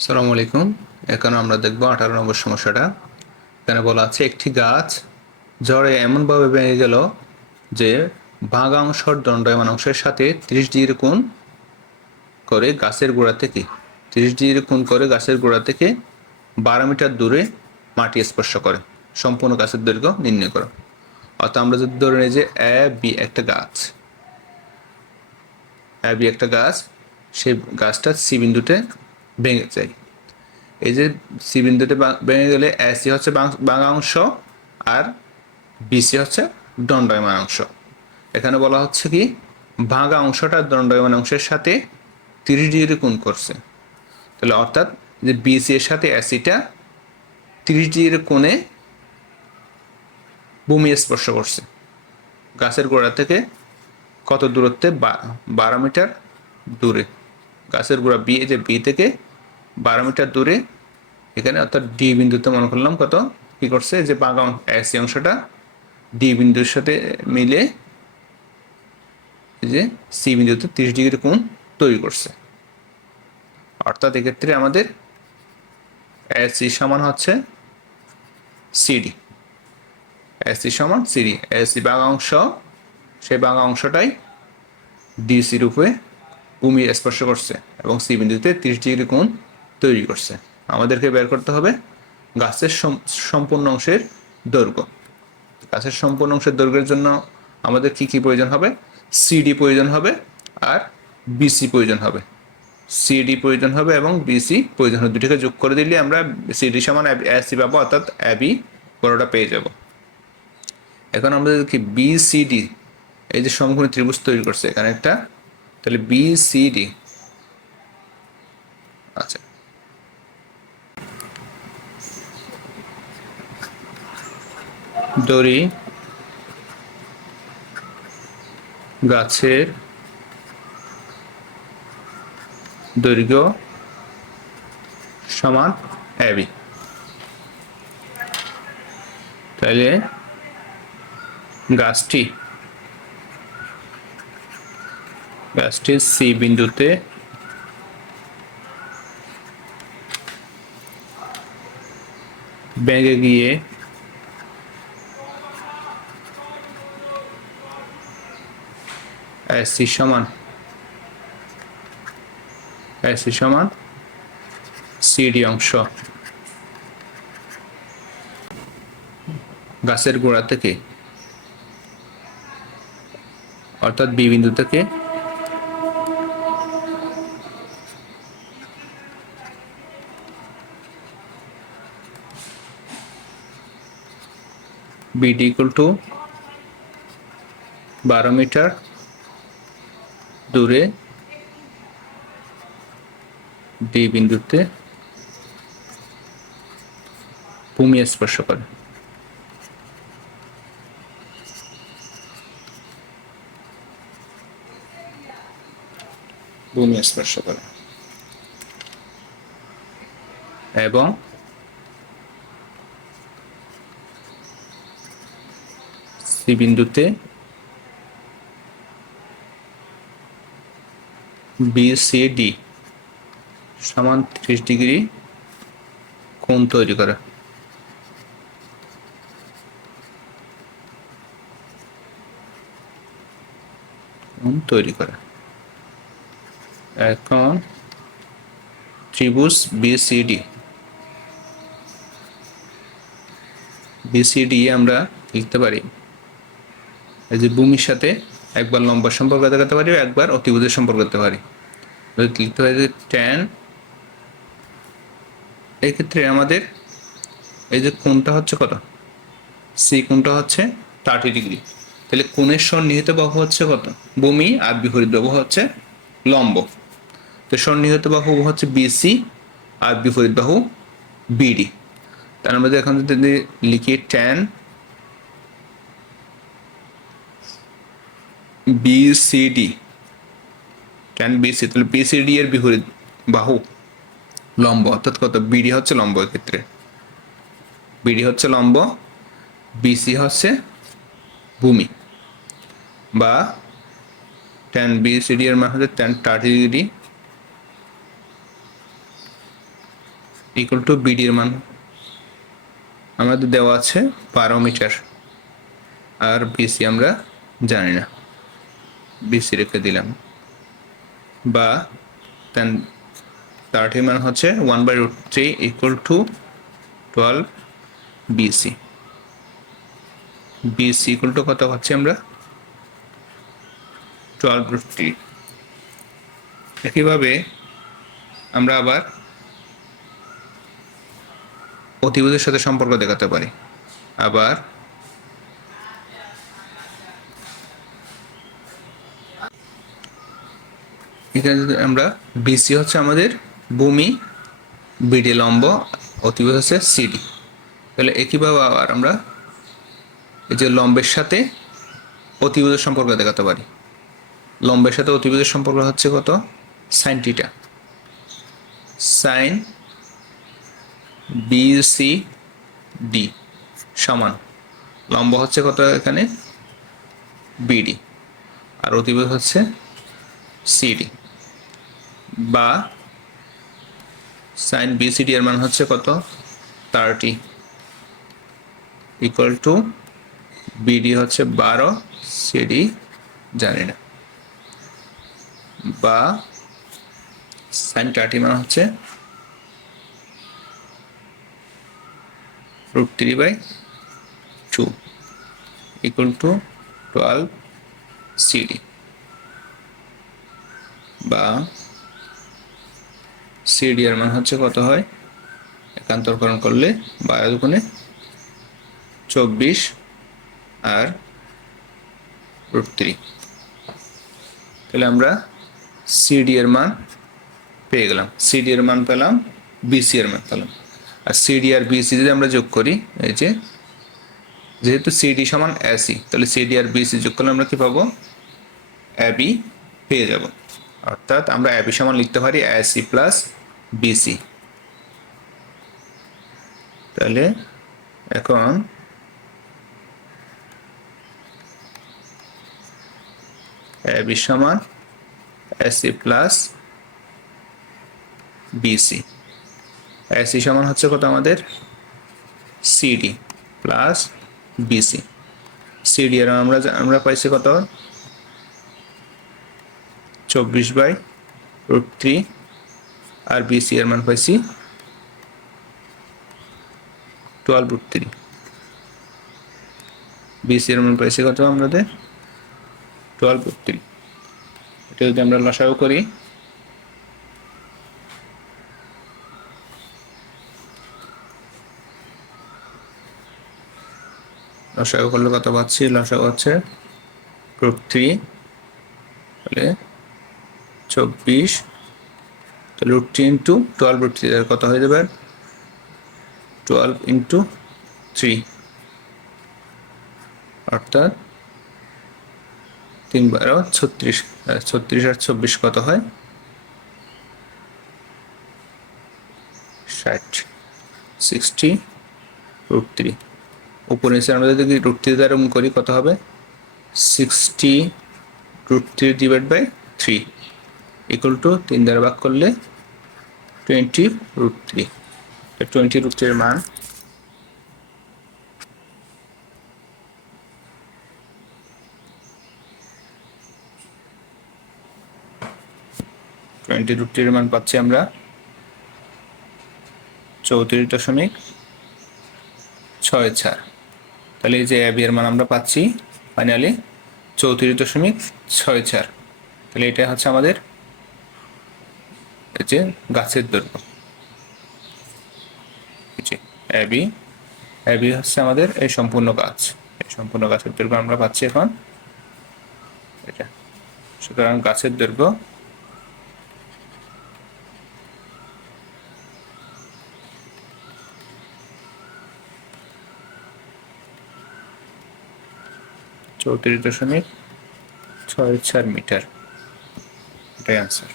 আসসালামু আলাইকুম। এখন আমরা দেখব 18 নম্বর সমস্যাটা। এখানে বলা আছে একটি গাছ ঝড়ে এমনভাবে ভেঙে গেল যে ভাঙা অংশ দণ্ডায়মান অংশের সাথে 30 ডিগ্রি কোণ করে গাছের গোড়া থেকে 30 ডিগ্রি কোণ করে গাছের গোড়া থেকে 12 মিটার দূরে মাটি স্পর্শ করে। সম্পূর্ণ গাছের দৈর্ঘ্য নির্ণয় করো। অর্থাৎ আমরা যদি ধরে নিই যে এ বি একটা গাছ, সেই গাছটা সি বিন্দুতে ভেঙে যায়। এই যে সি বিন্দুতে ভেঙে গেলে এসি হচ্ছে ভাঙা অংশ আর বিসি হচ্ছে দণ্ডায়মান অংশ। এখানে বলা হচ্ছে কি ভাঙা অংশটা দণ্ডায়মান অংশের সাথে 30 ডিগ্রি কোণ করছে। তাহলে অর্থাৎ যে বিসি এর সাথে এসিটা 30 ডিগ্রি কোণে ভূমি স্পর্শ করছে। গাছের গোড়া থেকে কত দূরত্বে? 12 মিটার দূরে। গাছের গোড়া বি, যে বি থেকে 12 মিটার দূরে এখানে, অর্থাৎ ডি বিন্দুতে মনে করলাম কত কি করছে, যে বাঁকা এসি অংশটা ডি বিন্দুর সাথে মিলে যে সি বিন্দুতে 30 ডিগ্রি কোণ তৈরি করছে। অর্থাৎ এক্ষেত্রে আমাদের এসি সমান হচ্ছে সিডি। এসি সমান সিডি। এসি বাঁকা অংশ, সেই বাঁকা অংশটাই ডিসি রূপে ভূমি স্পর্শ করছে এবং সি বিন্দুতে 30 ডিগ্রি কোণ তৈরি করছে। আমাদেরকে বের করতে হবে গাছের সম্পূর্ণ অংশের দৈর্ঘ্য। গাছের সম্পূর্ণ অংশের দৈর্ঘ্যের জন্য আমাদের কি কি প্রয়োজন হবে? সিডি প্রয়োজন হবে আর বিসি প্রয়োজন হবে। সিডি প্রয়োজন হবে এবং বিসি প্রয়োজন হবে। দুটিকে যোগ করে দিলে আমরা সিডি সমান এসি পাবো, অর্থাৎ এবি বড়টা পেয়ে যাব। এখন আমরা কি বিসিডি, এই যে সমকোণী ত্রিভুজ তৈরি করছে এখানে একটা, তাহলে বিসিডি, আচ্ছা, দড়ি গাছের দৈর্ঘ্য সমান এবি। তাহলে গাছটি সি বিন্দুতে ভেঙে গিয়ে এসি সমান সিডি অংশ গাছের গোড়া থেকে, অর্থাৎ বি বিন্দু থেকে বিডি ইকুয়াল টু 12 মিটার দূরে ডি বিন্দুতে ভূমি স্পর্শ করে। এবং সি বিন্দুতে বিসিডি সমান 30 ডিগ্রি কোণ তৈরি করে। এখন ত্রিভুজ বিসিডি আমরা লিখতে পারি এই যে ভূমির সাথে একবার লম্বা সম্পর্ক দেখাতে পারি, একবার অতিভুজের সম্পর্ক করতে পারি। লিখতে হয় যে ট্যান, এই ক্ষেত্রে আমাদের এই যে কোণটা হচ্ছে কত, সি কোণটা হচ্ছে 30 ডিগ্রি। তাহলে কোণের সন্নিহিত বাহু হচ্ছে কত? ভূমি, আর বিপরীত বাহু হচ্ছে লম্ব। তো সন্নিহিত বাহু হচ্ছে বিসি আর বিপরীত বাহু বিডি। তার মধ্যে এখন যদি লিখি ট্যান বিসিডি, তাহলে বিসিডি এর বিপরীত বাহু লম্ব, অর্থাৎ কত? বিডি হচ্ছে লম্ব। ক্ষেত্রে বিডি হচ্ছে লম্ব, বিসি হচ্ছে ভূমি, বা ট্যান বিসিডি এর মান হচ্ছে tan 30 degree equal to BD এর মান আমাদের দেওয়া আছে 12 মিটার, আর বিসি আমরা জানি না, বিসি রেখে দিলাম। বা দেন 30 মান হচ্ছে 1/√3 equal to 12 BC. BC equal to কত পাচ্ছি আমরা? 12√3। একইভাবে আমরা আবার অতিভুজের সাথে সম্পর্ক দেখাতে পারি। আবার এখানে যদি আমরা বিসি হচ্ছে আমাদের ভূমি, বিডি লম্ব, অতিভুজ হচ্ছে সিডি। তাহলে একইভাবে আবার আমরা এই যে লম্বের সাথে অতিভুজের সম্পর্ক দেখাতে পারি। লম্বের সাথে অতিভুজের সম্পর্ক হচ্ছে কত? Sine theta. Sine BC D সমান লম্ব হচ্ছে কত এখানে? বিডি, আর অতিভুজ হচ্ছে সিডি। বা সাইন বিসিডি এর মান হচ্ছে কত? 30 ইকুয়াল টু বিডি হচ্ছে 12, সিডি জানি না। বা সাইন 30 মান হচ্ছে √3/2 ইকুয়াল টু 12 সিডি। বা সিডি এর মান হচ্ছে কত হয়? একান্তরকরণ করলে 12 দুগুণে 24 আর √3। তাহলে আমরা সিডি এর মান পেয়ে গেলাম, সিডি এর মান পেলাম, বিসি এর মান পেলাম। আর সিডি আর বিসি যদি আমরা যোগ করি, এই যে যেহেতু সিডি সমান এসি, তাহলে সিডি আর বিসি যোগ করলে আমরা কি পাবো? এবি পেয়ে যাব। অর্থাৎ আমরা এবি সমান লিখতে পারি এসি প্লাস বিসি। তাহলে এখন এবি সমান এসি প্লাস বিসি। এসি সমান হচ্ছে কত আমাদের? CD plus BC. সিডি এর আমরা পাইছি কত? 24/√3, আর বিসি এর মান পাইছি 12√3। বিসি এর মান পাইছি কত আমাদের? 12√3। এটা যদি আমরা লসাগু করি, লসাগু করলে কত পাচ্ছি? লসাগু হচ্ছে √3, তাহলে 24, তাহলে √3 ইন্টু 12√3 কত হয়ে যাবে? 12 ইন্টু 3, অর্থাৎ 3 12 36। 36 আর 24 কত হয়? 60, 60√3। উপর নিচে আমরা যদি √3 দ্বারা গুণ করি কত হবে? 60√3/3 ইকুয়াল টু 3 দ্বারা ভাগ করলে 20√3। 20√3 এর মান 20√3 এর মান পাচ্ছি আমরা 34.64। তাহলে এই যে এবি এর মান আমরা পাচ্ছি ফাইনালি 34.64। তাহলে এটা হচ্ছে আমাদের এই যে গাছের দৈর্ঘ্য। এবি এবি হচ্ছে আমাদের এই সম্পূর্ণ গাছ, এই সম্পূর্ণ গাছের দৈর্ঘ্য আমরা পাচ্ছি এখন এটা। সুতরাং গাছের দৈর্ঘ্য (34.64 মিটার। এটাই আনসার।